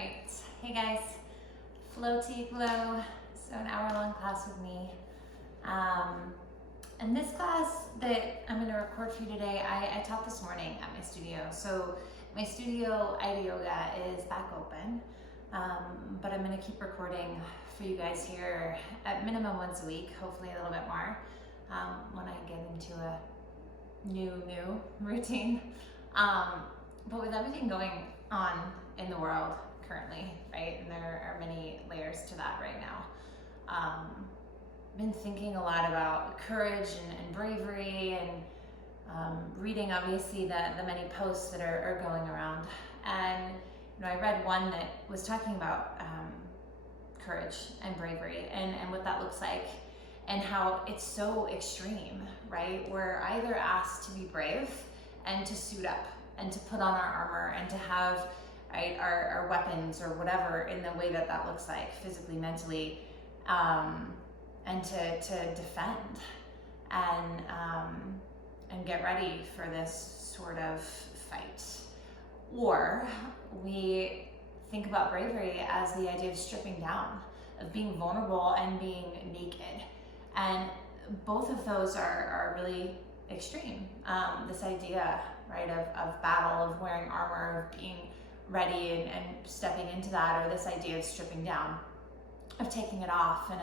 right. Hey guys, floaty glow. So an hour-long class with me. And this class that I'm going to record for you today, I taught this morning at my studio. So my studio Ida Yoga is back open, but I'm going to keep recording for you guys here at minimum once a week, hopefully a little bit more, when I get into a new routine. But with everything going on in the world currently, right, and there are many layers to that right now. Been thinking a lot about courage and bravery, and reading obviously the many posts that are going around. And I read one that was talking about courage and bravery and what that looks like, and how it's so extreme, right? We're either asked to be brave and to suit up and to put on our armor and to have, right, our weapons or whatever in the way that looks like, physically, mentally, and to defend and get ready for this sort of fight. Or we think about bravery as the idea of stripping down, of being vulnerable and being naked. And both of those are really extreme. This idea, right, of battle, of wearing armor, of being ready and stepping into that, or this idea of stripping down, of taking it off, and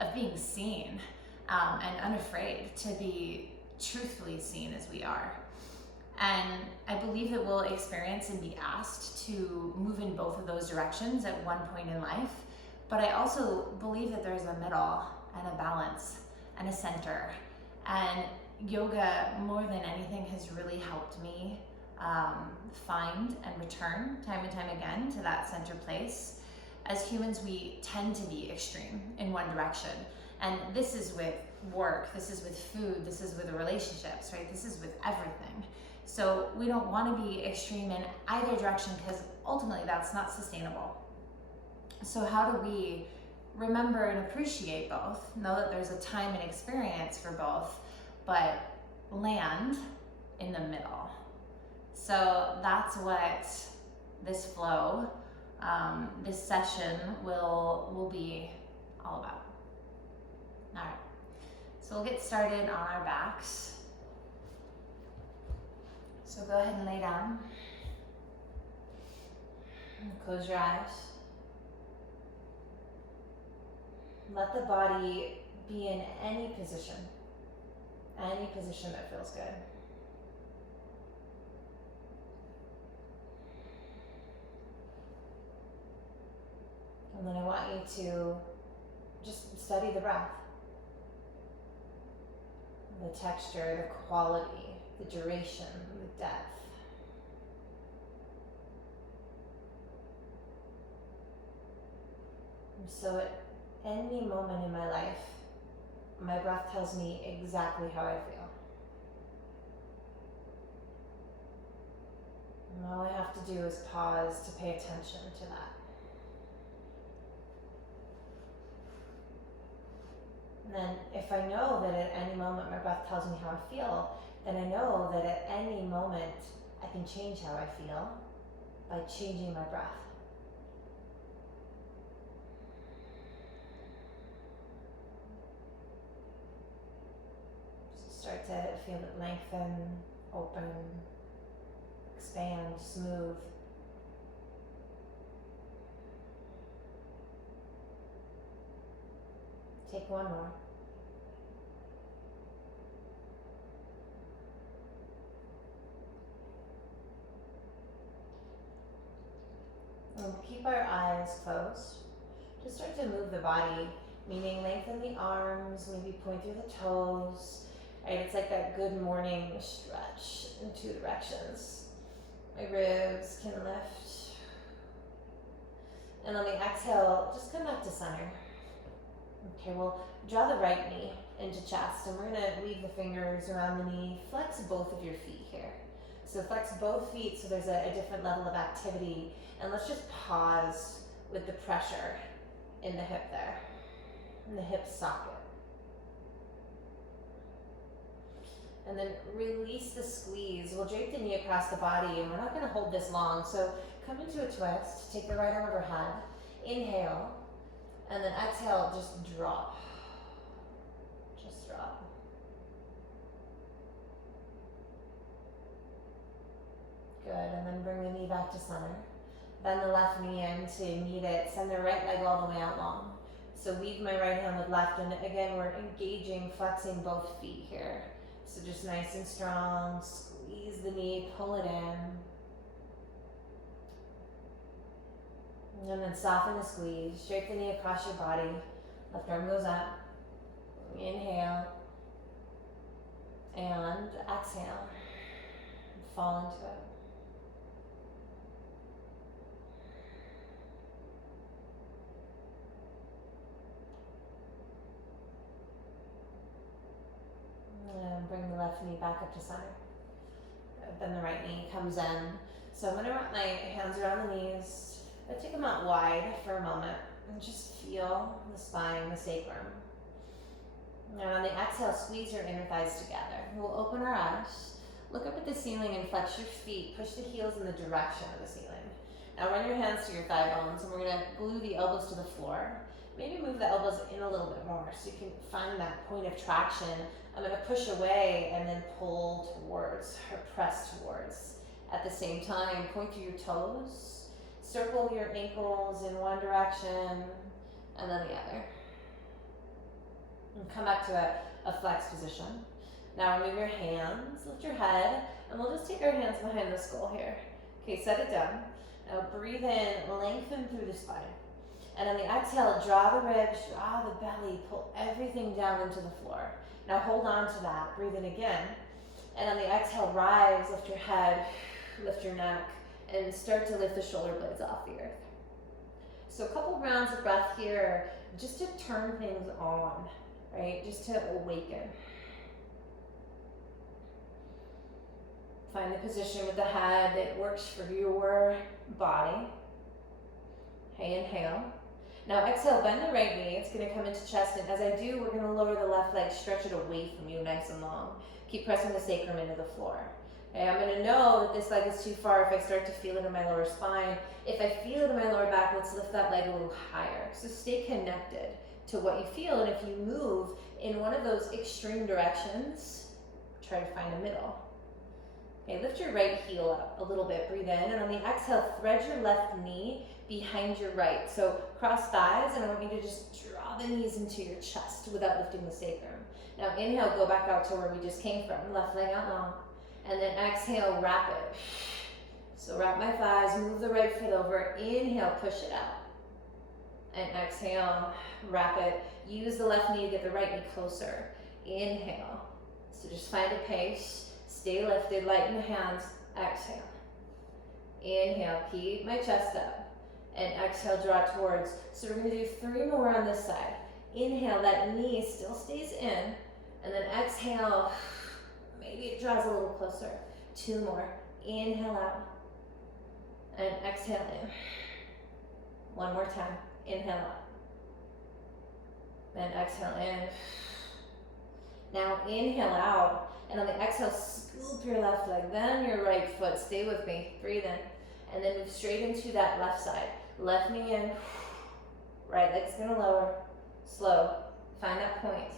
of being seen and unafraid to be truthfully seen as we are. And I believe that we'll experience and be asked to move in both of those directions at one point in life. But I also believe that there's a middle and a balance and a center. And yoga, more than anything, has really helped me find and return time and time again to that center place. As humans, we tend to be extreme in one direction. And this is with work, this is with food, this is with relationships, right? This is with everything. So we don't want to be extreme in either direction, because ultimately that's not sustainable. So how do we remember and appreciate both? Know that there's a time and experience for both, but land in the middle. So that's what this flow, this session will be all about. All right, so we'll get started on our backs. So go ahead and lay down. And close your eyes. Let the body be in any position that feels good. And then I want you to just study the breath. The texture, the quality, the duration, the depth. And so at any moment in my life, my breath tells me exactly how I feel. And all I have to do is pause to pay attention to that. And then if I know that at any moment my breath tells me how I feel, then I know that at any moment I can change how I feel by changing my breath. So start to feel it lengthen, open, expand, smooth. Take one more. And we'll keep our eyes closed. Just start to move the body, meaning lengthen the arms, maybe point through the toes. Right? It's like that good morning stretch in two directions. My ribs can lift. And on the exhale, just come back to center. Okay, we'll draw the right knee into chest, and we're going to leave the fingers around the knee. Flex both of your feet here. So flex both feet so there's a different level of activity. And let's just pause with the pressure in the hip there, in the hip socket. And then release the squeeze. We'll drape the knee across the body, and we're not going to hold this long. So come into a twist. Take the right arm overhead. Inhale. And then exhale, just drop. Just drop. Good. And then bring the knee back to center. Bend the left knee in to meet it. Send the right leg all the way out long. So weave my right hand with left, and again, we're engaging, flexing both feet here. So just nice and strong, squeeze the knee, pull it in. And then soften the squeeze, drape the knee across your body. Left arm goes up. Inhale. And exhale. Fall into it. And bring the left knee back up to center. Then the right knee comes in. So I'm going to wrap my hands around the knees. I take them out wide for a moment and just feel the spine, the sacrum. Now on the exhale, squeeze your inner thighs together. We'll open our eyes. Look up at the ceiling and flex your feet. Push the heels in the direction of the ceiling. Now run your hands to your thigh bones, and we're going to glue the elbows to the floor. Maybe move the elbows in a little bit more so you can find that point of traction. I'm going to push away and then pull towards or press towards. At the same time, point to your toes. Circle your ankles in one direction and then the other. And come back to a flex position. Now remove your hands, lift your head, and we'll just take our hands behind the skull here. Okay, set it down. Now breathe in, lengthen through the spine. And on the exhale, draw the ribs, draw the belly, pull everything down into the floor. Now hold on to that, breathe in again. And on the exhale, rise, lift your head, lift your neck, and start to lift the shoulder blades off the earth. So a couple rounds of breath here, just to turn things on, right? Just to awaken. Find the position with the head that works for your body. Okay, inhale. Now exhale, bend the right knee. It's going to come into chest, and as I do, we're going to lower the left leg, stretch it away from you, nice and long. Keep pressing the sacrum into the floor. Okay, I'm going to know that this leg is too far if I start to feel it in my lower spine. If I feel it in my lower back, let's lift that leg a little higher. So stay connected to what you feel, and if you move in one of those extreme directions, try to find a middle. Okay, lift your right heel up a little bit, breathe in, and on the exhale, thread your left knee behind your right. So cross thighs, and I want you to just draw the knees into your chest without lifting the sacrum. Now inhale, go back out to where we just came from, left leg out long. And then exhale, wrap it. So wrap my thighs, move the right foot over, inhale, push it out. And exhale, wrap it. Use the left knee to get the right knee closer. Inhale. So just find a pace, stay lifted, lighten the hands, exhale. Inhale, keep my chest up. And exhale, draw towards. So we're gonna do 3 more on this side. Inhale, that knee still stays in. And then exhale, maybe it draws a little closer. 2 more. Inhale out. And exhale in. 1 more time. Inhale out. And exhale in. Now inhale out. And on the exhale, scoop your left leg, then your right foot. Stay with me. Breathe in. And then move straight into that left side. Left knee in. Right leg's gonna lower. Slow. Find that point.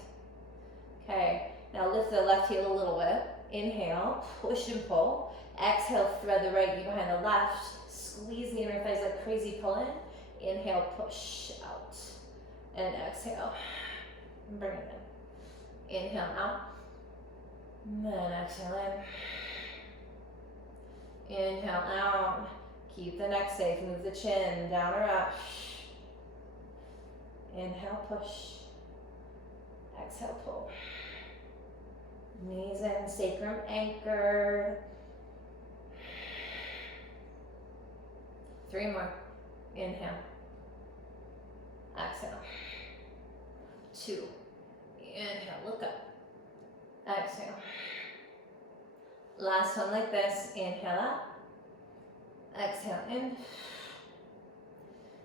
Okay. Now lift the left heel a little bit. Inhale, push and pull. Exhale, thread the right knee behind the left. Squeeze the inner thighs like crazy, pull in. Inhale, push out. And exhale, bring it in. Inhale out. And then exhale in. Inhale out. Keep the neck safe. Move the chin down or up. Inhale, push. Exhale, pull. Knees in, sacrum anchored. 3 more. Inhale. Exhale. 2. Inhale, look up. Exhale. Last one like this. Inhale up. Exhale in.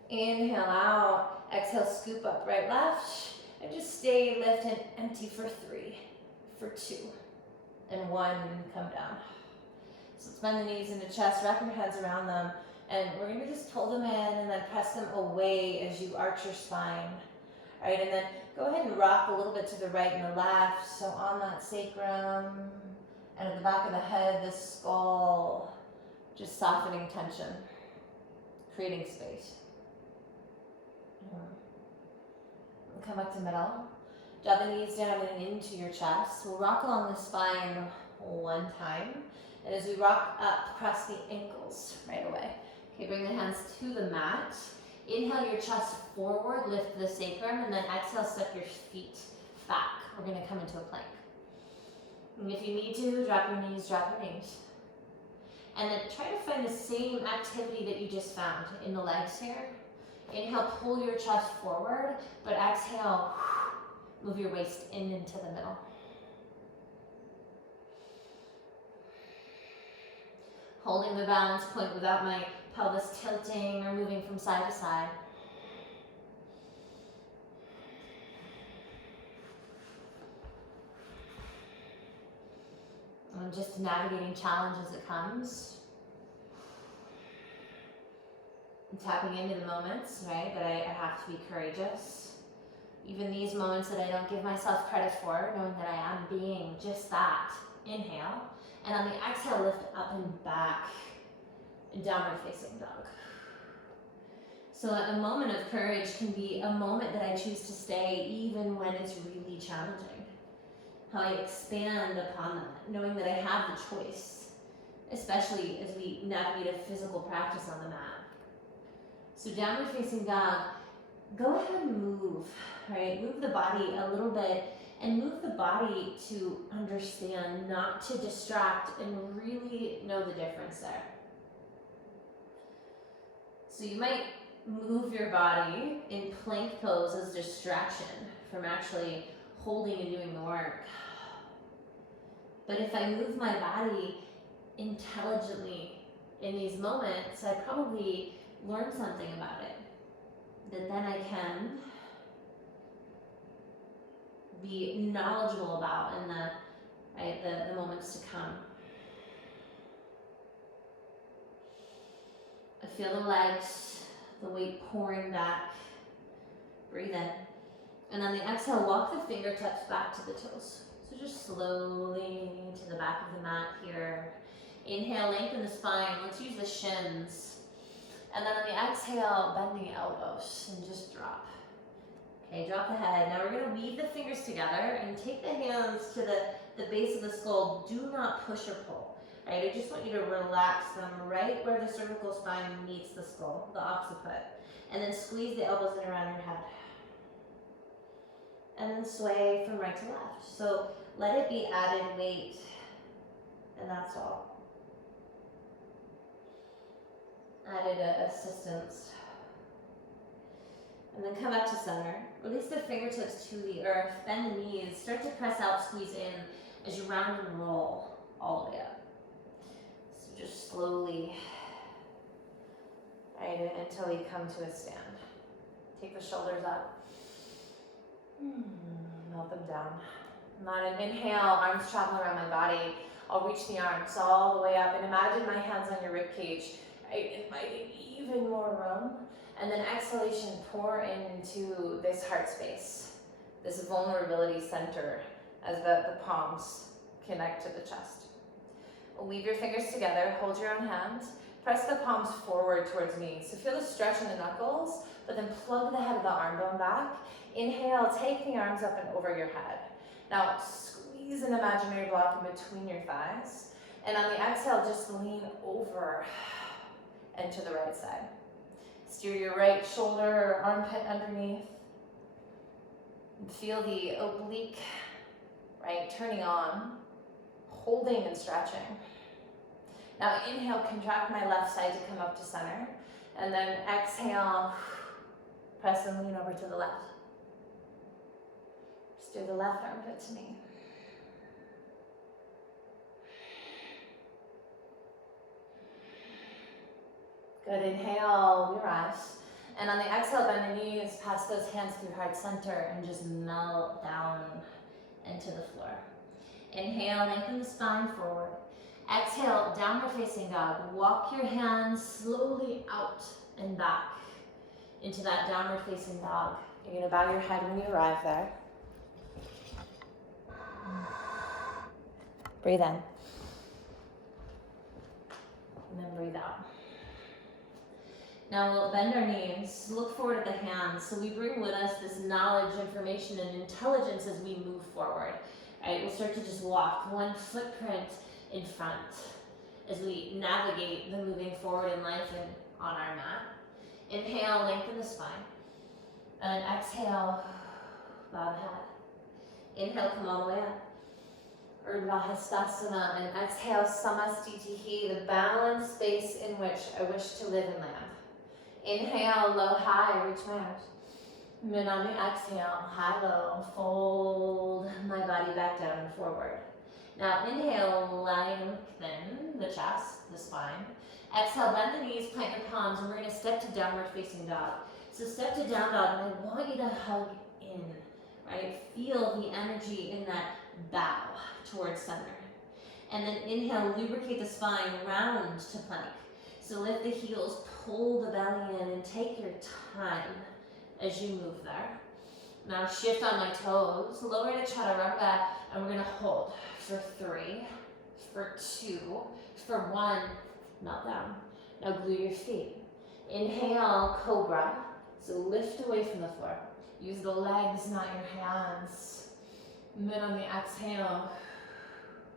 Inhale out. Exhale, scoop up, right, left. And just stay, lift, and empty for 3, for 2, and 1, come down. So let's bend the knees into chest, wrap your hands around them, and we're going to just pull them in and then press them away as you arch your spine. All right, and then go ahead and rock a little bit to the right and the left. So on that sacrum and at the back of the head, the skull, just softening tension, creating space. Come back to middle. Draw the knees down and into your chest. We'll rock along the spine 1 time. And as we rock up, press the ankles right away. Okay, bring the hands to the mat. Inhale your chest forward, lift the sacrum, and then exhale, step your feet back. We're going to come into a plank. And if you need to, drop your knees, drop your knees. And then try to find the same activity that you just found in the legs here. Inhale, pull your chest forward, but exhale, move your waist in into the middle. Holding the balance point without my pelvis tilting or moving from side to side. I'm just navigating challenge as it comes. I'm tapping into the moments, right, that I have to be courageous. Even these moments that I don't give myself credit for, knowing that I am being just that. Inhale. And on the exhale, lift up and back. Downward facing dog. So a moment of courage can be a moment that I choose to stay even when it's really challenging. How I expand upon that, knowing that I have the choice, especially as we navigate a physical practice on the mat. So downward facing dog, go ahead and move, right? Move the body a little bit and move the body to understand, not to distract, and really know the difference there. So you might move your body in plank pose as distraction from actually holding and doing the work. But if I move my body intelligently in these moments, I probably learn something about it that then I can be knowledgeable about in the moments to come. I feel the legs, the weight pouring back. Breathe in. And on the exhale, walk the fingertips back to the toes. So just slowly to the back of the mat here. Inhale, lengthen the spine. Let's use the shins. And then on the exhale, bend the elbows and just drop. Okay, drop the head. Now we're going to weave the fingers together and take the hands to the base of the skull. Do not push or pull. Right? I just want you to relax them right where the cervical spine meets the skull, the occiput. And then squeeze the elbows in around your head. And then sway from right to left. So let it be added weight. And that's all. Added assistance. And then come back to center. Release the fingertips to the earth. Bend the knees. Start to press out, squeeze in as you round and roll all the way up. So just slowly, right, until we come to a stand. Take the shoulders up. Melt them down. On an inhale, arms travel around my body. I'll reach the arms all the way up and imagine my hands on your rib cage, right? Inviting even more room. And then exhalation, pour into this heart space, this vulnerability center as the palms connect to the chest. Weave your fingers together, hold your own hands, press the palms forward towards me. So feel the stretch in the knuckles, but then plug the head of the arm bone back. Inhale, take the arms up and over your head. Now squeeze an imaginary block in between your thighs. And on the exhale, just lean over and to the right side. Steer your right shoulder or armpit underneath. And feel the oblique, right, turning on, holding and stretching. Now inhale, contract my left side to come up to center. And then exhale, press and lean over to the left. Steer the left armpit to me. Good, inhale, we rise. And on the exhale, bend the knees, pass those hands through heart center and just melt down into the floor. Inhale, lengthen the spine forward. Exhale, downward facing dog. Walk your hands slowly out and back into that downward facing dog. You're gonna bow your head when you arrive there. Breathe in. And then breathe out. Now we'll bend our knees, look forward at the hands. So we bring with us this knowledge, information, and intelligence as we move forward. Right? We'll start to just walk one footprint in front as we navigate the moving forward in life and on our mat. Inhale, lengthen the spine. And exhale, bow the head. Inhale, come all the way up. Badakanasana, and exhale, Samastitihi, the balanced space in which I wish to live and land. Inhale, low, high, reach my arms. Then on the exhale, high, low, fold my body back down and forward. Now inhale, lengthen the chest, the spine. Exhale, bend the knees, plant your palms, and we're going to step to downward facing dog. So step to down dog, and I want you to hug in, right? Feel the energy in that bow towards center. And then inhale, lubricate the spine, round to plank. So lift the heels, pull the belly in, and take your time as you move there. Now shift on my toes, lower to chaturanga, and we're gonna hold for 3, for 2, for 1, melt down. Now glue your feet. Inhale, cobra. So lift away from the floor. Use the legs, not your hands. And then on the exhale,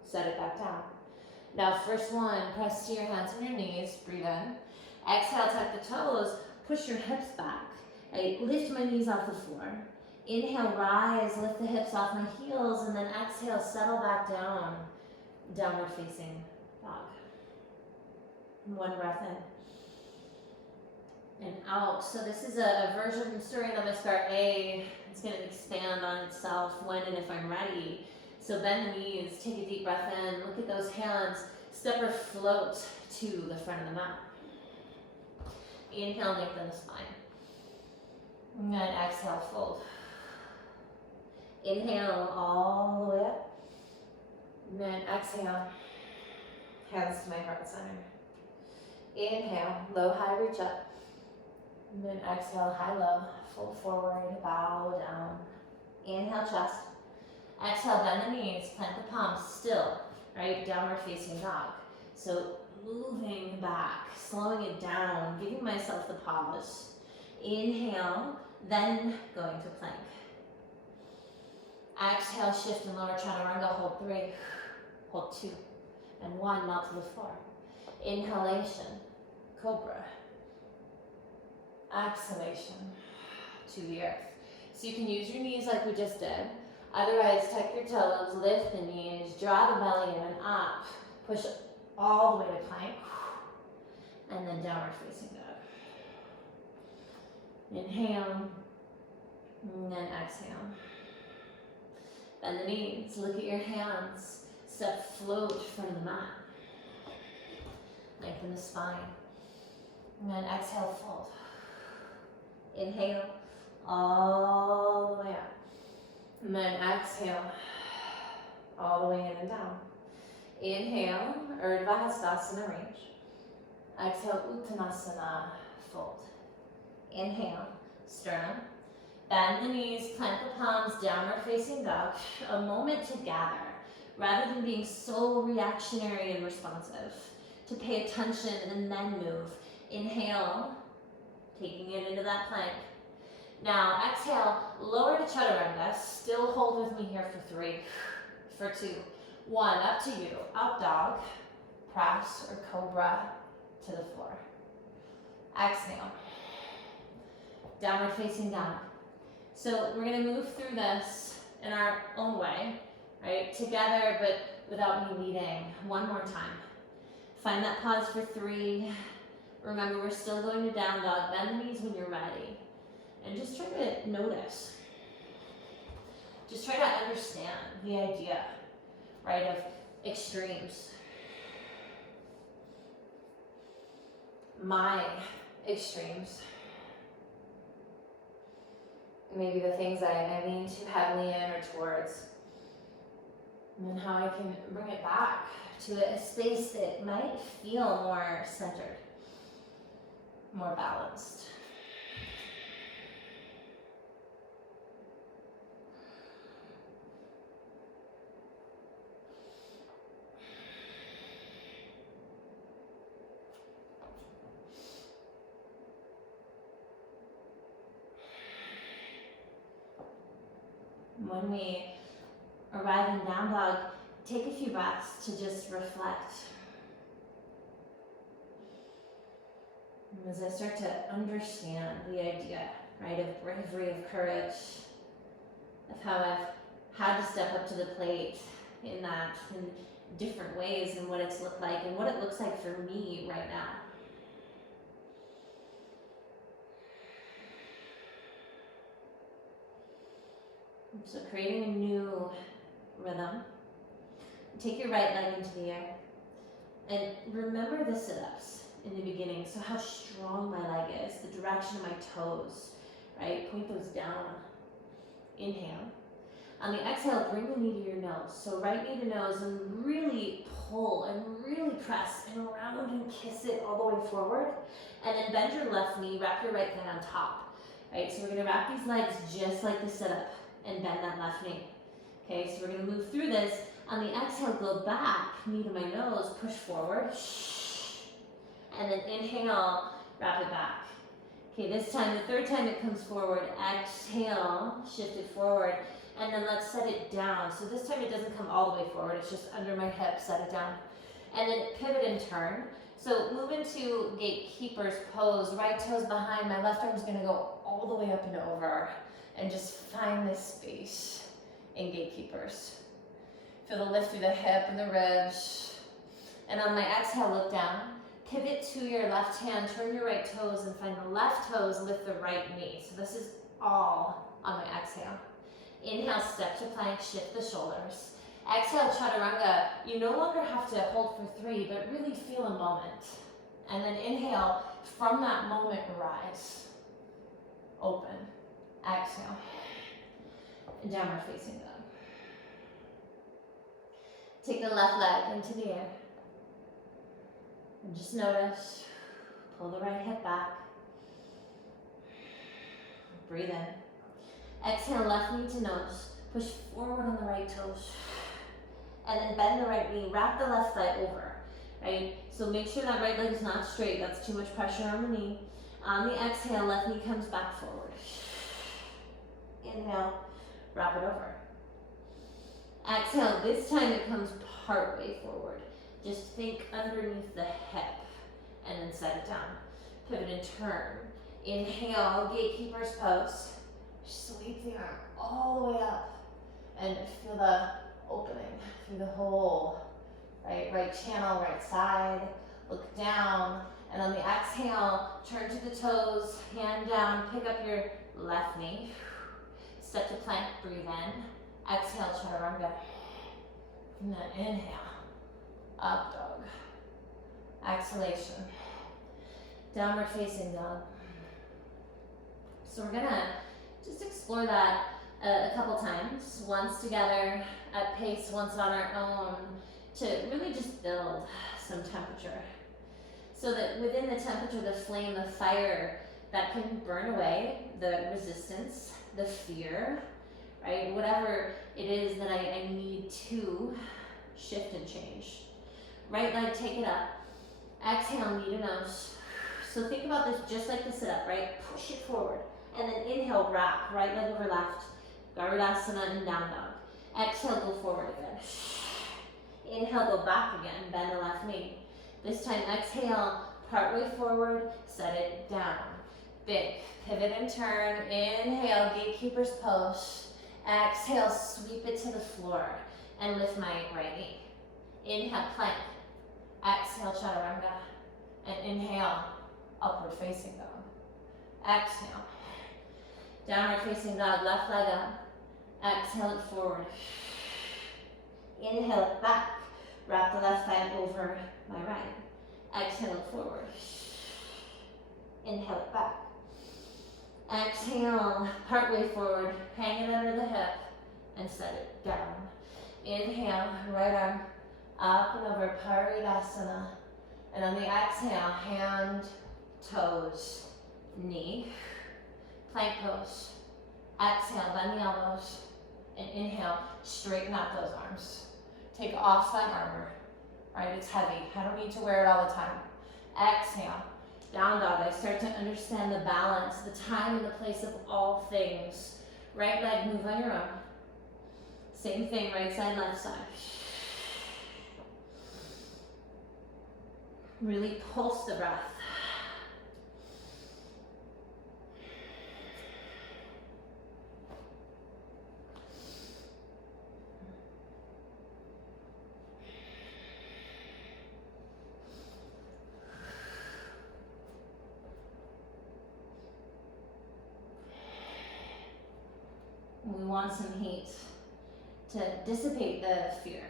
set it back down. Now first one, press to your hands and your knees, breathe in. Exhale, tuck the toes, push your hips back. Right? Lift my knees off the floor. Inhale, rise, lift the hips off my heels, and then exhale, settle back down, downward facing dog. One breath in and out. So this is a version, Surya Namaskar A. It's going to expand on itself when and if I'm ready. So bend the knees, take a deep breath in, look at those hands, step or float to the front of the mat. Inhale, lengthen the spine. And then exhale, fold. Inhale all the way up. And then exhale, hands to my heart center. Inhale, low, high, reach up. And then exhale, high, low, fold forward, bow down. Inhale, chest. Exhale, bend the knees, plant the palms, still, right? Downward facing dog. So moving back, slowing it down, giving myself the pause. Inhale, then going to plank. Exhale, shift and lower chaturanga, hold 3, hold 2, and 1, melt to the floor. Inhalation, cobra. Exhalation, to the earth. So you can use your knees like we just did. Otherwise, tuck your toes, lift the knees, draw the belly in and up. Push all the way to plank. And then downward facing dog. Inhale, and then exhale. Bend the knees, look at your hands. Step, float front of the mat. Lengthen the spine. And then exhale, fold. Inhale, all the way up. And then exhale, all the way in and down. Inhale, Urdhva reach. Exhale, Uttanasana, fold. Inhale, sternum. Bend the knees, plant the palms, downward facing dog. A moment to gather, rather than being so reactionary and responsive. To pay attention and then move. Inhale, taking it into that plank. Now exhale, lower to chaturanga. Still hold with me here for 3, for 2, 1. Up to you. Up dog, press or cobra to the floor. Exhale, downward facing dog. So we're going to move through this in our own way, right? Together, but without me leading. One more time. Find that pause for 3. Remember, we're still going to down dog. Bend the knees when you're ready. And just try to notice. Just try to understand the idea, right, of extremes. My extremes. Maybe the things that I lean too heavily in or towards. And then how I can bring it back to a space that might feel more centered, more balanced. When we arrive in down dog, take a few breaths to just reflect. And as I start to understand the idea, right, of bravery, of courage, of how I've had to step up to the plate in different ways and what it's looked like and what it looks like for me right now. So creating a new rhythm. Take your right leg into the air. And remember the sit-ups in the beginning. So how strong my leg is, the direction of my toes, right? Point those down. Inhale. On the exhale, bring the knee to your nose. So right knee to nose and really pull and really press and round and kiss it all the way forward. And then bend your left knee, wrap your right thigh on top. Right, so we're gonna wrap these legs just like the sit-up and bend that left knee. Okay, so we're gonna move through this. On the exhale, go back, knee to my nose, push forward. And then inhale, wrap it back. Okay, this time, the third time it comes forward, exhale, shift it forward. And then let's set it down. So this time it doesn't come all the way forward, it's just under my hip, set it down. And then pivot and turn. So move into Gatekeeper's pose, right toes behind, my left arm's gonna go all the way up and over. And just find this space in Gatekeepers. Feel the lift through the hip and the ribs. And on my exhale, look down. Pivot to your left hand, turn your right toes and find the left toes, lift the right knee. So this is all on my exhale. Inhale, step to plank, shift the shoulders. Exhale, chaturanga. You no longer have to hold for 3, but really feel a moment. And then inhale, from that moment, rise. Open. Exhale. And downward facing dog. Take the left leg into the air. And just notice, pull the right hip back. Breathe in. Exhale, left knee to nose. Push forward on the right toes. And then bend the right knee, wrap the left thigh over. Right? So make sure that right leg is not straight. That's too much pressure on the knee. On the exhale, left knee comes back forward. Inhale, wrap it over. Exhale, this time it comes part way forward. Just think underneath the hip and then set it down. Pivot and turn. Inhale, Gatekeeper's pose. Sweep the arm all the way up and feel the opening through the whole right channel, right side. Look down, and on the exhale, turn to the toes, hand down, pick up your left knee. Step to plank, breathe in. Exhale, chaturanga. And then inhale, up dog. Exhalation, downward facing dog. So we're gonna just explore that a couple times, once together at pace, once on our own, to really just build some temperature. So that within the temperature, the flame, the fire, that can burn away the resistance, the fear, right? Whatever it is that I need to shift and change. Right leg, take it up. Exhale, knee to nose. So think about this just like the sit-up, right? Push it forward. And then inhale, wrap, right leg over left. Badakanasana and down dog. Exhale, go forward again. Inhale, go back again, bend the left knee. This time, exhale, part way forward, set it down. Big, pivot and turn. Inhale, Gatekeeper's pose. Exhale, sweep it to the floor and lift my right knee. Inhale, plank. Exhale, chaturanga. And inhale, upward facing dog. Exhale. Downward facing dog, left leg up. Exhale it forward. Inhale it back. Wrap the left thigh over my right. Exhale it forward. Inhale it back. Exhale, part way forward. Hang it under the hip and set it down. Inhale, right arm up and over, Paridasana. And on the exhale, hand, toes, knee, plank pose. Exhale, bend the elbows. And inhale, straighten out those arms. Take off that armor, right? It's heavy. I don't need to wear it all the time. Exhale, down dog. I start to understand the balance, the time and the place of all things. Right leg, move on your own. Same thing, right side, left side. Really pulse the breath. We want some heat to dissipate the fear.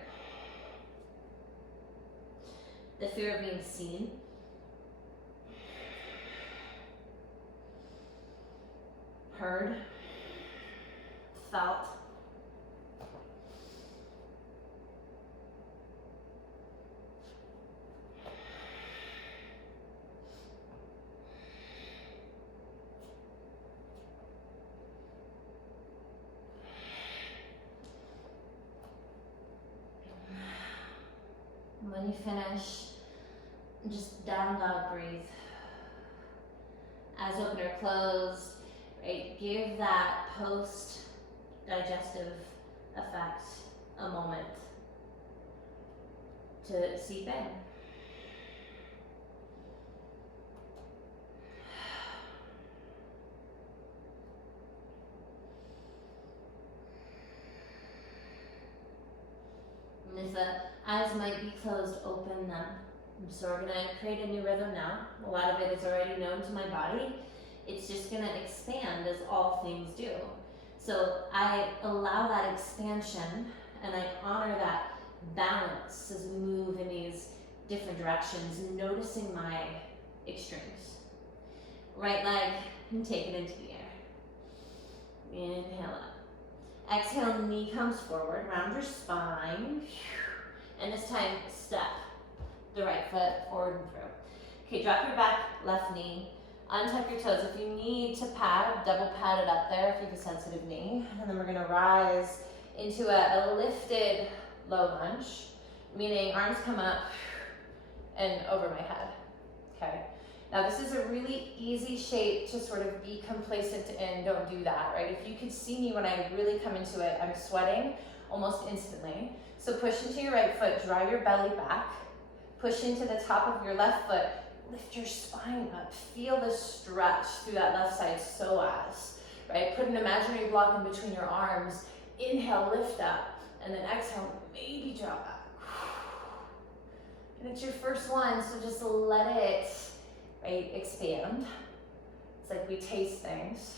The fear of being seen. Heard. Felt. When you finish, just down dog breathe. Eyes open or closed, right? Give that post-digestive effect a moment to seep in. And if the eyes might be closed, open them. So we're gonna create a new rhythm now. A lot of it is already known to my body. It's just gonna expand as all things do. So I allow that expansion and I honor that balance as we move in these different directions, noticing my extremes. Right leg, and take it into the air. Inhale up. Exhale, knee comes forward, round your spine. And this time, step the right foot forward and through. Okay, drop your back, left knee. Untuck your toes. If you need to pad, double pad it up there if you have a sensitive knee. And then we're gonna rise into a lifted low lunge, meaning arms come up and over my head, okay? Now this is a really easy shape to sort of be complacent in. Don't do that, right? If you could see me when I really come into it, I'm sweating almost instantly. So push into your right foot, draw your belly back. Push into the top of your left foot, lift your spine up. Feel the stretch through that left side psoas, right? Put an imaginary block in between your arms. Inhale, lift up, and then exhale, maybe drop back. And it's your first one, so just let it, right, expand. It's like we taste things.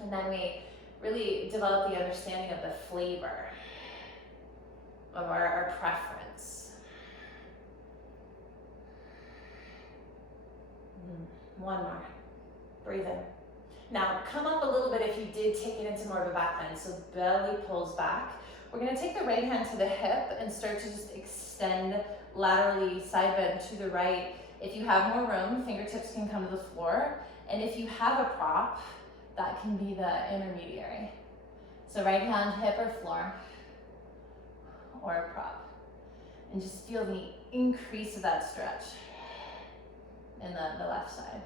And then we really develop the understanding of the flavor of our preference. One more. Breathe in. Now, come up a little bit if you did take it into more of a back bend. So belly pulls back. We're gonna take the right hand to the hip and start to just extend laterally, side bend to the right. If you have more room, fingertips can come to the floor. And if you have a prop, that can be the intermediary. So right hand, hip or floor, or a prop. And just feel the increase of that stretch in the left side.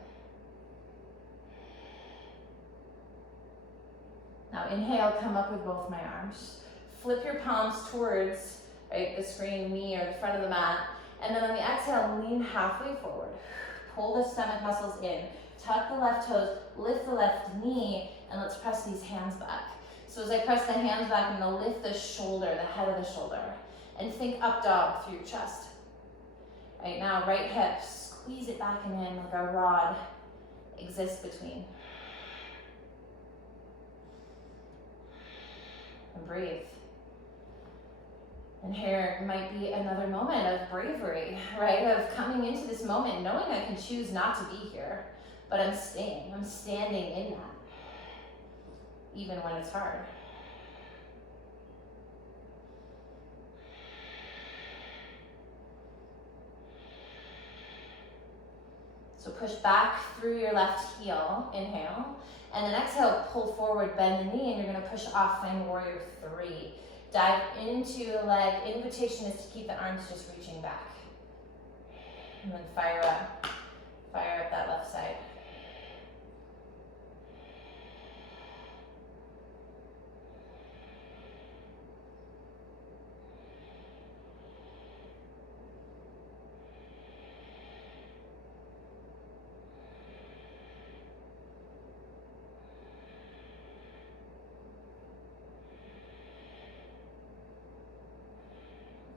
Now inhale, come up with both my arms. Flip your palms towards, right, the screen, me, or the front of the mat. And then on the exhale, lean halfway forward. Pull the stomach muscles in. Tuck the left toes, lift the left knee, and let's press these hands back. So as I press the hands back, I'm gonna lift the shoulder, the head of the shoulder, and think up dog through your chest. Right now, right hip, squeeze it back and in like a rod exists between. And breathe. And here might be another moment of bravery, right? Of coming into this moment, knowing I can choose not to be here, but I'm staying, I'm standing in that, even when it's hard. So push back through your left heel, inhale. And then exhale, pull forward, bend the knee, and you're gonna push off, find warrior 3. Dive into the leg. Invitation is to keep the arms just reaching back. And then fire up that left side.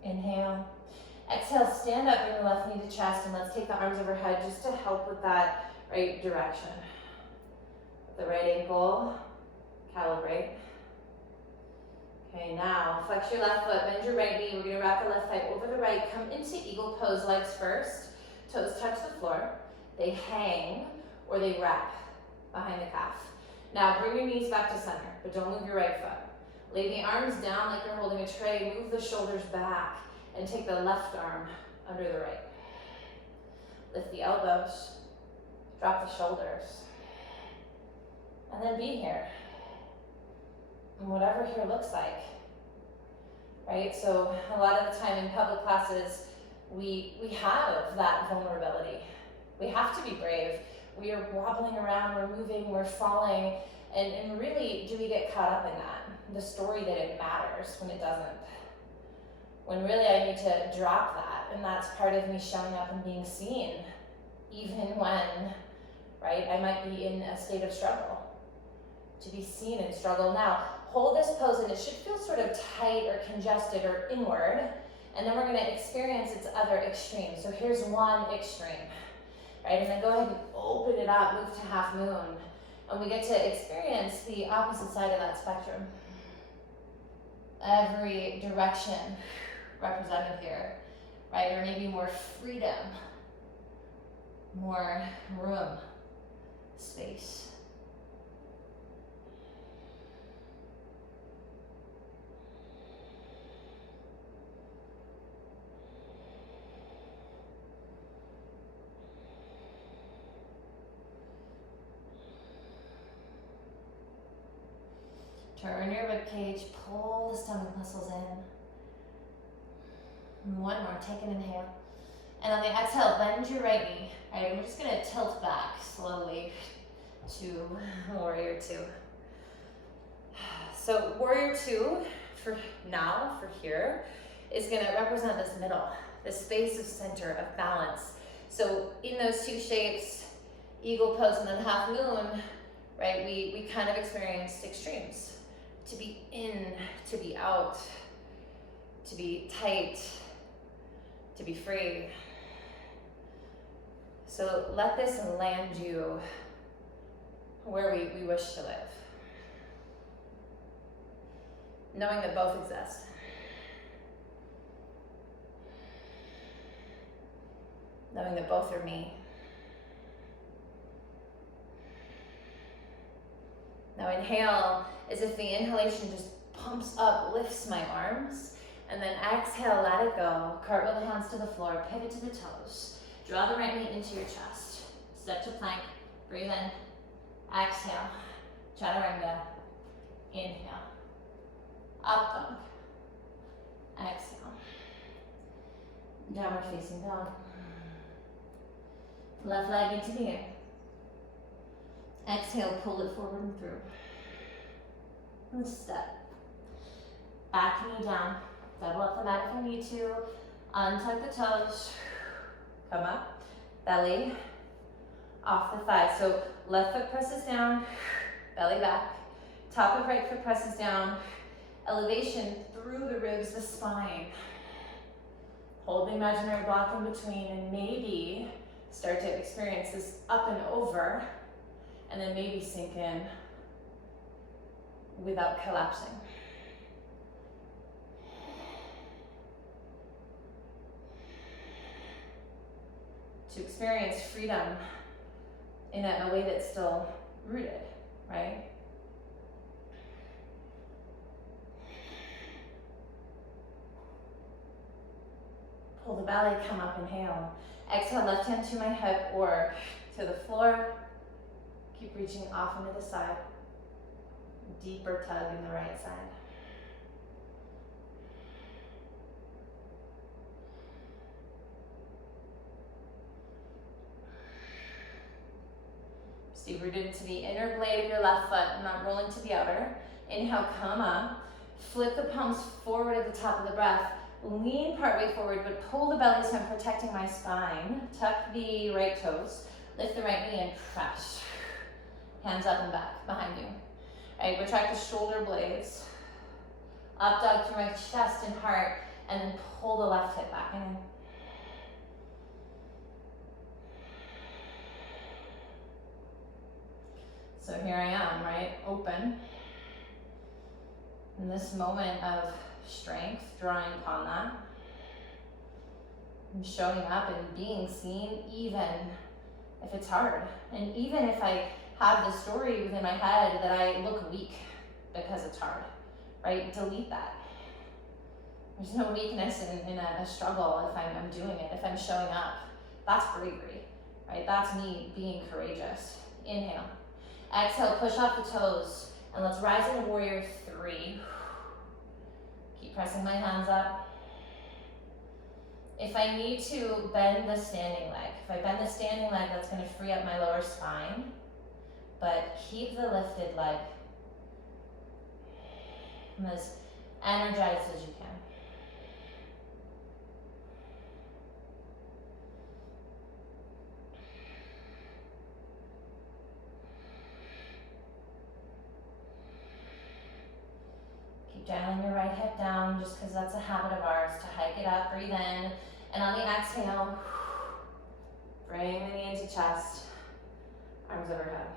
Inhale. Exhale, stand up, bring the left knee to chest, and let's take the arms overhead just to help with that right direction. The right ankle, calibrate. Okay, now flex your left foot, bend your right knee. We're gonna wrap the left thigh over the right. Come into eagle pose, legs first. Toes touch the floor. They hang or they wrap behind the calf. Now bring your knees back to center, but don't move your right foot. Lay the arms down like you're holding a tray. Move the shoulders back and take the left arm under the right. Lift the elbows, drop the shoulders, and then be here. And whatever here looks like, right? So a lot of the time in public classes, we have that vulnerability. We have to be brave. We are wobbling around, we're moving, we're falling, and really, do we get caught up in that? The story that it matters when it doesn't. When really I need to drop that, and that's part of me showing up and being seen, even when, right, I might be in a state of struggle. To be seen and struggle. Now, hold this pose, and it should feel sort of tight or congested or inward, and then we're gonna experience its other extreme. So here's one extreme, right? And then go ahead and open it up, move to half moon, and we get to experience the opposite side of that spectrum. Every direction represented here, right? Or maybe more freedom, more room, space. Turn your rib cage, pull the stomach muscles in. And one more, take an inhale. And on the exhale, bend your right knee. All right, and we're just gonna tilt back slowly to warrior 2. So warrior 2, for now, for here, is gonna represent this middle, the space of center, of balance. So in those two shapes, eagle pose and then half moon, right, we kind of experienced extremes. To be in, to be out, to be tight, to be free. So let this land you where we wish to live. Knowing that both exist. Knowing that both are me. Now inhale as if the inhalation just pumps up, lifts my arms, and then exhale, let it go. Cartwheel the hands to the floor, pivot to the toes. Draw the right knee into your chest. Step to plank, breathe in, exhale, chaturanga, inhale, up dog, exhale, downward facing dog. Left leg into the air. Exhale, pull it forward and through. And step. Back knee down. Double up the mat if you need to. Untuck the toes. Come up. Belly off the thighs. So left foot presses down. Belly back. Top of right foot presses down. Elevation through the ribs, the spine. Hold the imaginary block in between and maybe start to experience this up and over. And then maybe sink in without collapsing. To experience freedom in a way that's still rooted, right? Pull the belly, come up, inhale. Exhale, left hand to my hip or to the floor. Keep reaching off into the side. Deeper tug in the right side. Stay rooted to the inner blade of your left foot, not rolling to the outer. Inhale, come up. Flip the palms forward at the top of the breath. Lean partway forward, but pull the belly so I'm protecting my spine. Tuck the right toes. Lift the right knee and press. Hands up and back, behind you. All right, retract the shoulder blades. Up dog through my chest and heart, and then pull the left hip back in. So here I am, right? Open. In this moment of strength, drawing upon that. And showing up and being seen, even if it's hard. And even if I have the story within my head that I look weak because it's hard, right? Delete that. There's no weakness in a struggle if I'm doing it, if I'm showing up. That's bravery, right? That's me being courageous. Inhale. Exhale, push off the toes. And let's rise into warrior 3. Keep pressing my hands up. If I need to bend the standing leg, if I bend the standing leg, that's going to free up my lower spine. But keep the lifted leg as energized as you can. Keep dialing your right hip down just because that's a habit of ours to hike it up, breathe in. And on the exhale, bring the knee into chest, arms overhead.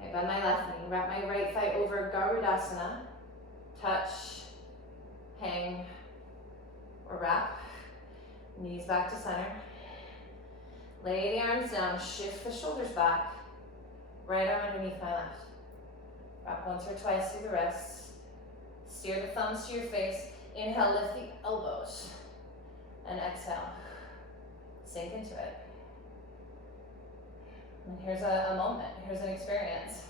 I bend my left knee, wrap my right thigh over Garudasana, touch, hang, or wrap. Knees back to center. Lay the arms down, shift the shoulders back. Right arm underneath my left. Wrap once or twice through the wrists. Steer the thumbs to your face. Inhale, lift the elbows. And exhale. Sink into it. And here's a moment. Here's an experience.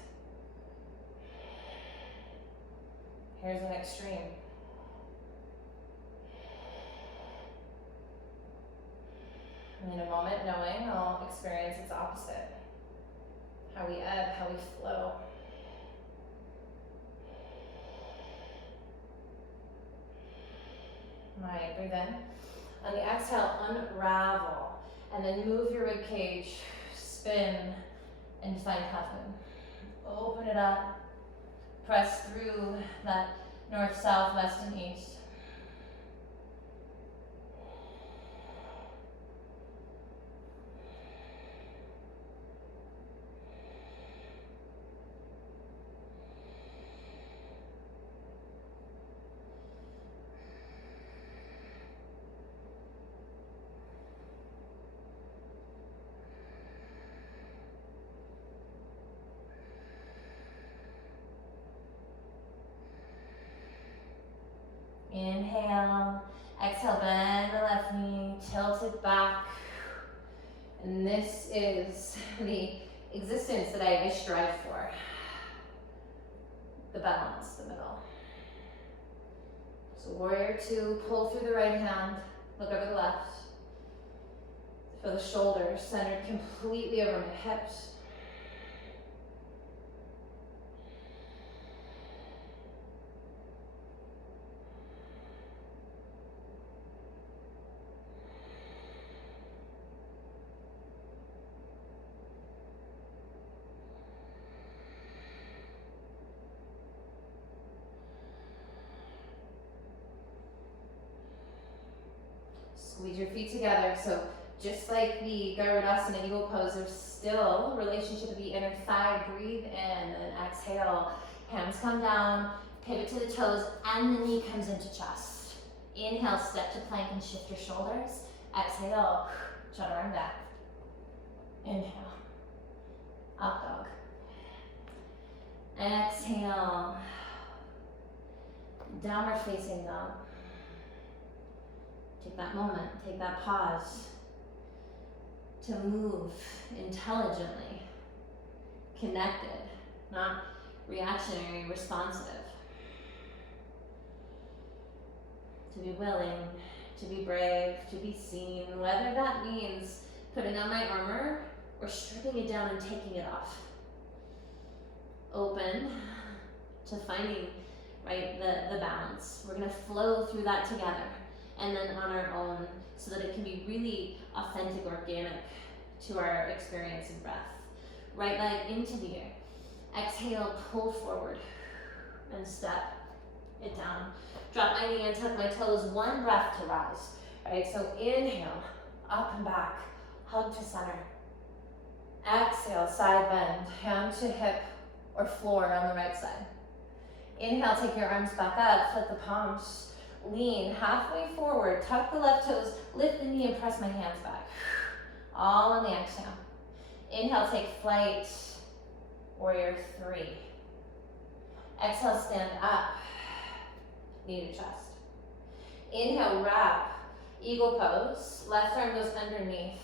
Here's an extreme. And in a moment, knowing I'll experience its opposite. How we ebb, how we flow. All right, breathe in. On the exhale, unravel. And then move your rib cage, spin, and find half moon. Open it up. Press through that north, south, west, and east. Inhale, exhale, bend the left knee, tilt it back. And this is the existence that I strive for. The balance, the middle. So warrior 2, pull through the right hand, look over the left. Feel the shoulders centered completely over my hips. Squeeze your feet together. So just like the Garudasana Eagle pose, there's still a relationship with the inner thigh. Breathe in and exhale. Hands come down, pivot to the toes, and the knee comes into chest. Inhale, step to plank and shift your shoulders. Exhale, chaturanga back. Inhale, up dog. Exhale, downward facing dog. Take that moment, take that pause to move intelligently, connected, not reactionary, responsive. To be willing, to be brave, to be seen, whether that means putting on my armor or stripping it down and taking it off. Open to finding, right, the balance. We're gonna flow through that together, and then on our own, so that it can be really authentic, organic to our experience and breath. Right leg into the air. Exhale, pull forward and step it down. Drop my knee and tuck my toes, one breath to rise. Right, so inhale, up and back, hug to center. Exhale, side bend, hand to hip or floor on the right side. Inhale, take your arms back up, flip the palms, lean halfway forward, tuck the left toes, lift the knee and press my hands back. All on the exhale. Inhale, take flight, warrior 3. Exhale, stand up, knee to chest. Inhale, wrap, eagle pose, left arm goes underneath.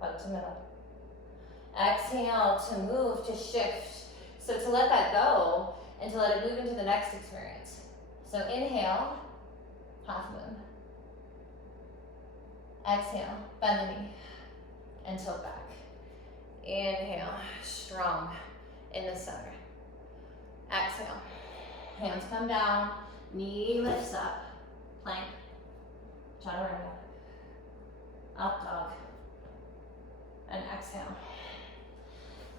Hug to middle. Exhale to move, to shift. So to let that go and to let it move into the next experience. So inhale, half moon. Exhale, bend the knee and tilt back. Inhale, strong in the center. Exhale, hands come down, knee lifts up, plank, chaturanga, up dog, and exhale.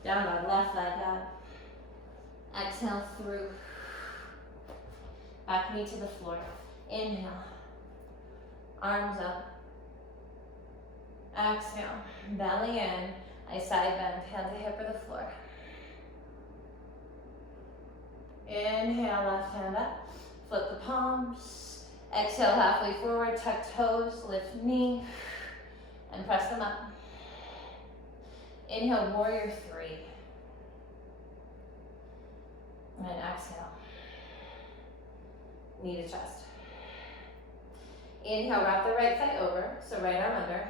Down dog, left leg up. Exhale through. Back knee to the floor. Inhale. Arms up. Exhale. Belly in. I side bend. Hand to hip or the floor. Inhale, left hand up. Flip the palms. Exhale, halfway forward. Tuck toes. Lift knee. And press them up. Inhale, warrior 3. And exhale. Knee to chest. Inhale, wrap the right thigh over, so right arm under.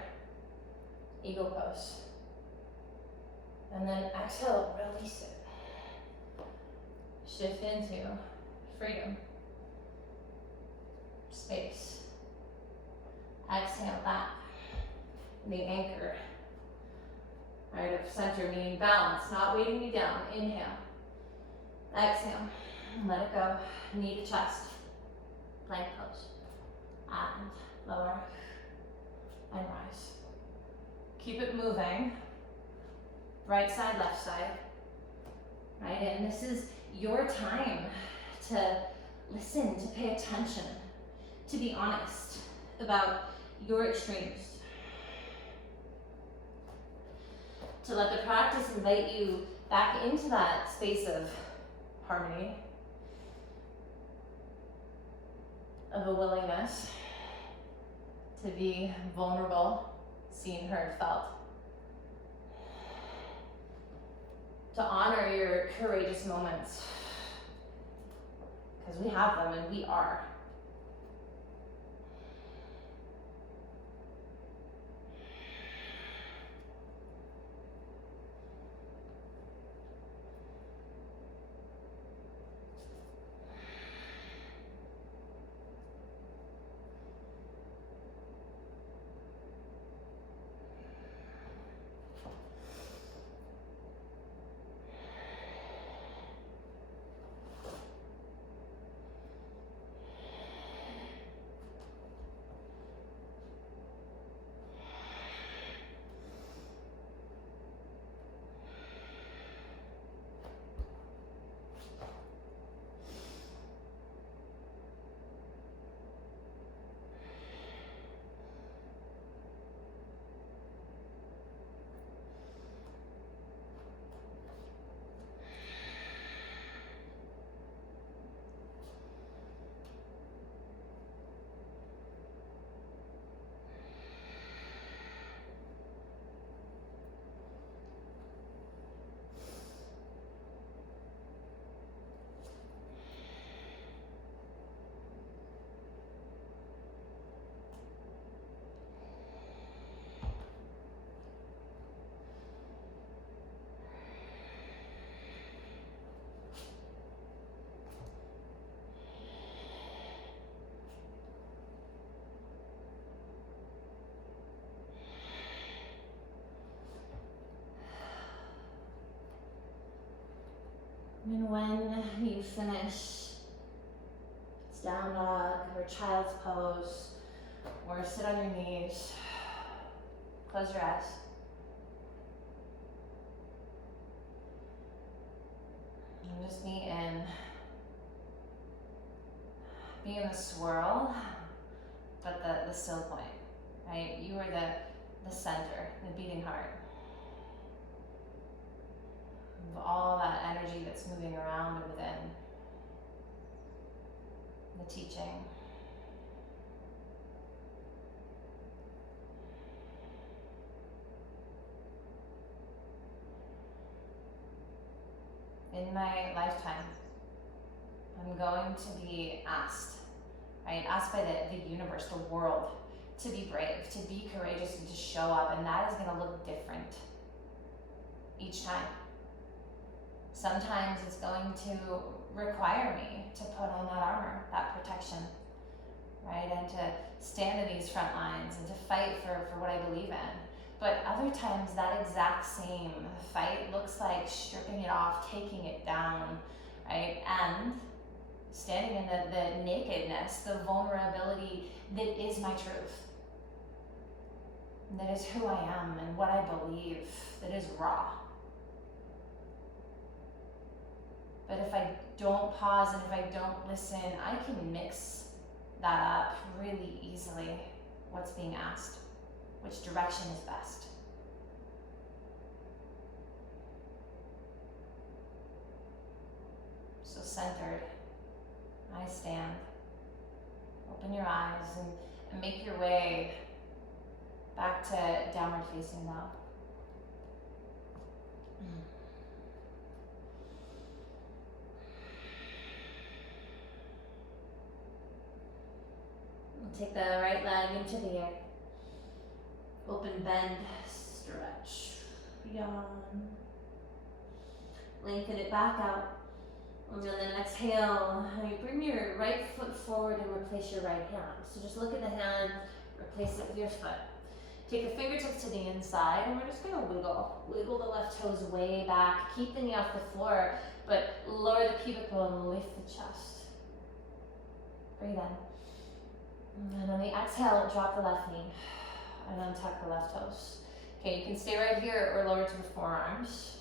Eagle pose. And then exhale, release it. Shift into freedom. Space. Exhale, back. The anchor. Right of center, meaning balance, not weighting me down. Inhale. Exhale. Let it go. Knee to chest. Plank pose. And lower. And rise. Keep it moving. Right side, left side. Right? And this is your time to listen, to pay attention, to be honest about your extremes. To let the practice invite you back into that space of harmony, of a willingness to be vulnerable, seen, heard, felt. To honor your courageous moments, because we have them and we are. And when you finish, it's down dog or child's pose, or sit on your knees. Close your eyes. And just be in the swirl, but the still point, right? You are the center, the beating heart of all that energy that's moving around within the teaching. In my lifetime, I'm going to be asked, right? Asked by the universe, the world, to be brave, to be courageous, and to show up, and that is going to look different each time. Sometimes it's going to require me to put on that armor, that protection, right? And to stand in these front lines and to fight for what I believe in. But other times that exact same fight looks like stripping it off, taking it down, right? And standing in the nakedness, the vulnerability that is my truth. That is who I am and what I believe, that is raw. But if I don't pause and if I don't listen, I can mix that up really easily, what's being asked, which direction is best. So centered, I stand. Open your eyes and make your way back to downward facing dog. Take the right leg into the air. Open, bend, stretch, yawn. Lengthen it back out. And then exhale, you bring your right foot forward and replace your right hand. So just look at the hand, replace it with your foot. Take the fingertips to the inside, and we're just gonna wiggle. Wiggle the left toes way back. Keep the knee off the floor, but lower the pubic bone and lift the chest. Breathe in. And on the exhale, drop the left knee and untuck the left toes. Okay, you can stay right here or lower to the forearms.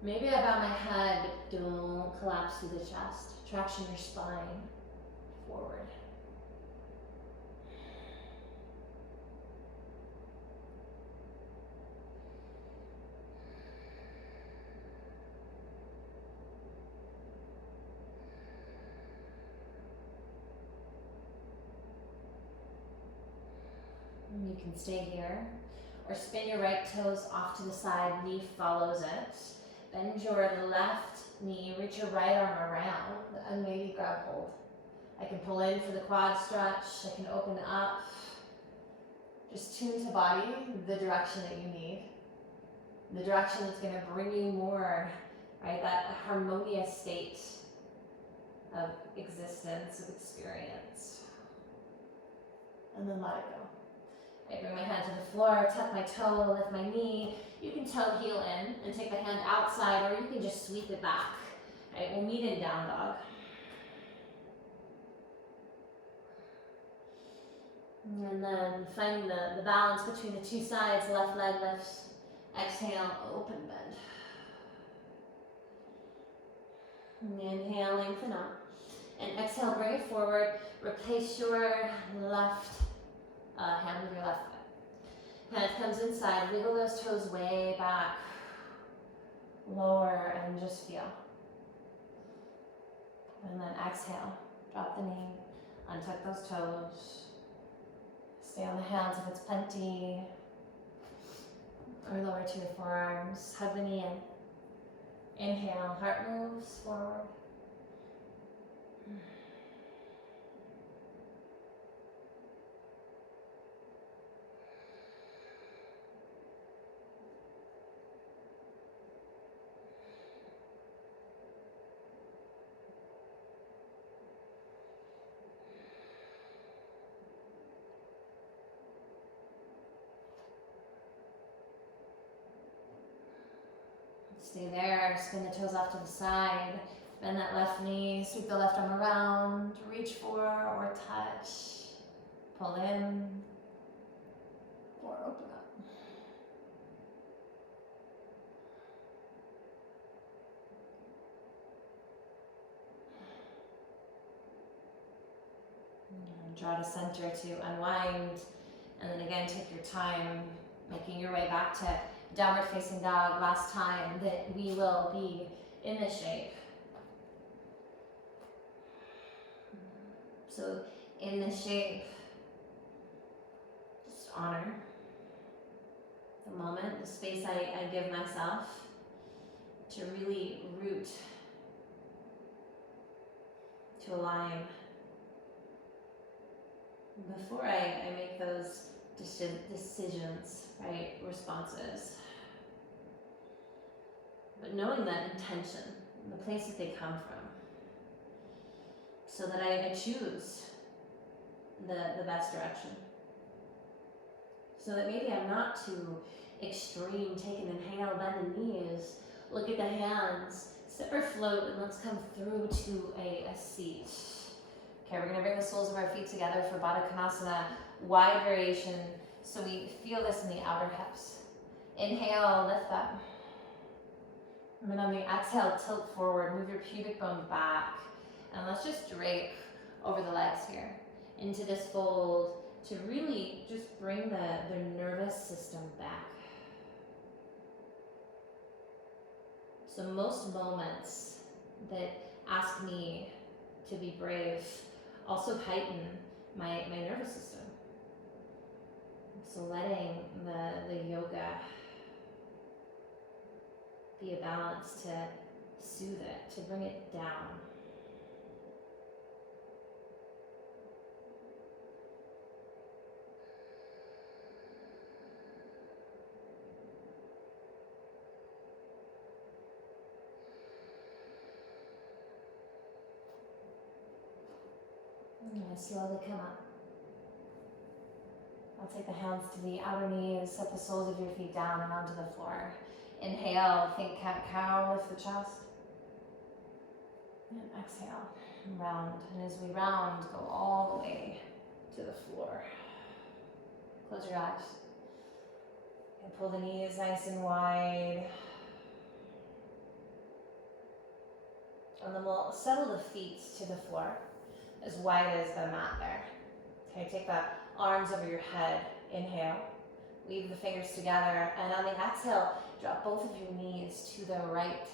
Maybe I bow my head, but don't collapse through the chest. Traction your spine forward. And you can stay here, or spin your right toes off to the side, knee follows it. Bend your left knee, reach your right arm around, and maybe grab hold. I can pull in for the quad stretch, I can open up. Just tune to body the direction that you need. The direction that's gonna bring you more, right? That harmonious state of existence, of experience. And then let it go. I bring my hand to the floor, tuck my toe, lift my knee. You can toe heel in and take the hand outside, or you can just sweep it back. Right, we'll meet in down dog. And then finding the balance between the two sides, left leg lifts. Exhale, open bend. And inhale, lengthen up. And exhale, bring it forward. Replace your left hand with your left foot. Hand comes inside, wiggle those toes way back. Lower and just feel. And then exhale, drop the knee, untuck those toes. Stay on the hands if it's plenty. Or lower to your forearms, hug the knee in. Inhale, heart moves forward. Stay there, spin the toes off to the side, bend that left knee, sweep the left arm around, reach for or touch, pull in, or open up. And draw to center to unwind, and then again take your time, making your way back to downward facing dog. Last time that we will be in this shape. So in this shape, just honor the moment, the space I give myself to really root, to align before I make those decisions, right, responses. But knowing that intention, the place that they come from, so that I choose the best direction. So that maybe I'm not too extreme. Take an inhale, bend the knees, look at the hands, step or float, and let's come through to a seat. Okay, we're gonna bring the soles of our feet together for Badakanasana, wide variation, so we feel this in the outer hips. Inhale, lift up. And then on the exhale, tilt forward, move your pubic bone back. And let's just drape over the legs here into this fold to really just bring the nervous system back. So most moments that ask me to be brave also heighten my nervous system. So letting the yoga be a balance to soothe it, to bring it down. I'm going to slowly come up. I'll take the hands to the outer knees, set the soles of your feet down and onto the floor. Inhale, think cat-cow with the chest. And exhale, round. And as we round, go all the way to the floor. Close your eyes. And pull the knees nice and wide. And then we'll settle the feet to the floor, as wide as the mat there. Okay, take the arms over your head. Inhale. Weave the fingers together. And on the exhale, drop both of your knees to the right.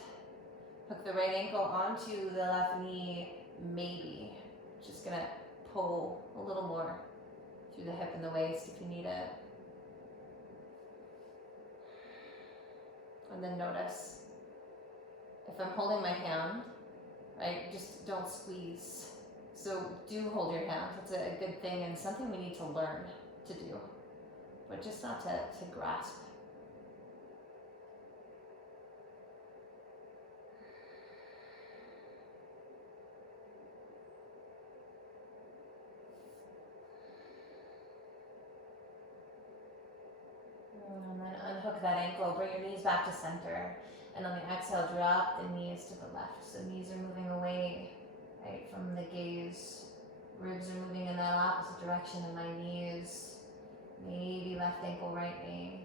Hook the right ankle onto the left knee, maybe. Just gonna pull a little more through the hip and the waist if you need it. And then notice, if I'm holding my hand, right, just don't squeeze. So do hold your hand. It's a good thing and something we need to learn to do, but just not to grasp. And then unhook that ankle, bring your knees back to center. And on the exhale, drop the knees to the left. So knees are moving away, right, from the gaze. Ribs are moving in that opposite direction in my knees. Maybe left ankle, right knee.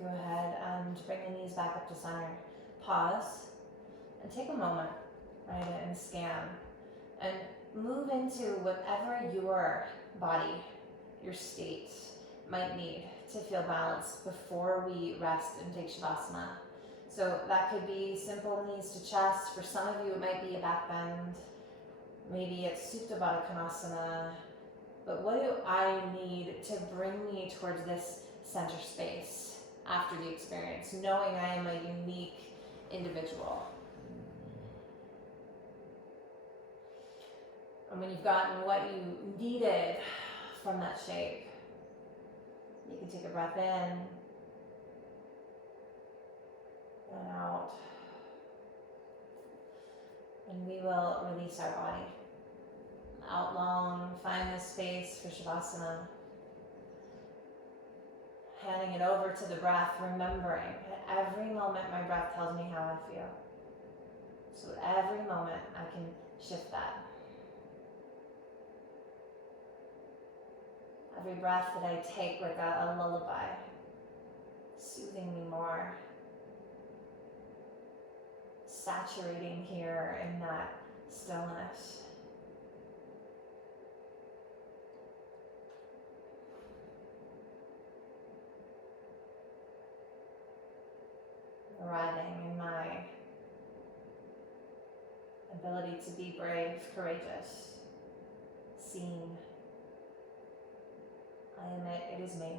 Go ahead and bring the knees back up to center. Pause and take a moment, right, and scan. And move into whatever your body, your state might need to feel balanced before we rest and take Shavasana. So that could be simple knees to chest. For some of you, it might be a back bend. Maybe it's Supta Badakanasana. But what do I need to bring me towards this center space after the experience, knowing I am a unique individual? And when you've gotten what you needed from that shape, you can take a breath in and out. And we will release our body. Out long, find this space for Shavasana. Handing it over to the breath, remembering at every moment my breath tells me how I feel. So at every moment I can shift that. Every breath that I take like a lullaby, soothing me more, saturating here in that stillness. Arriving in my ability to be brave, courageous, seen. I admit it is me.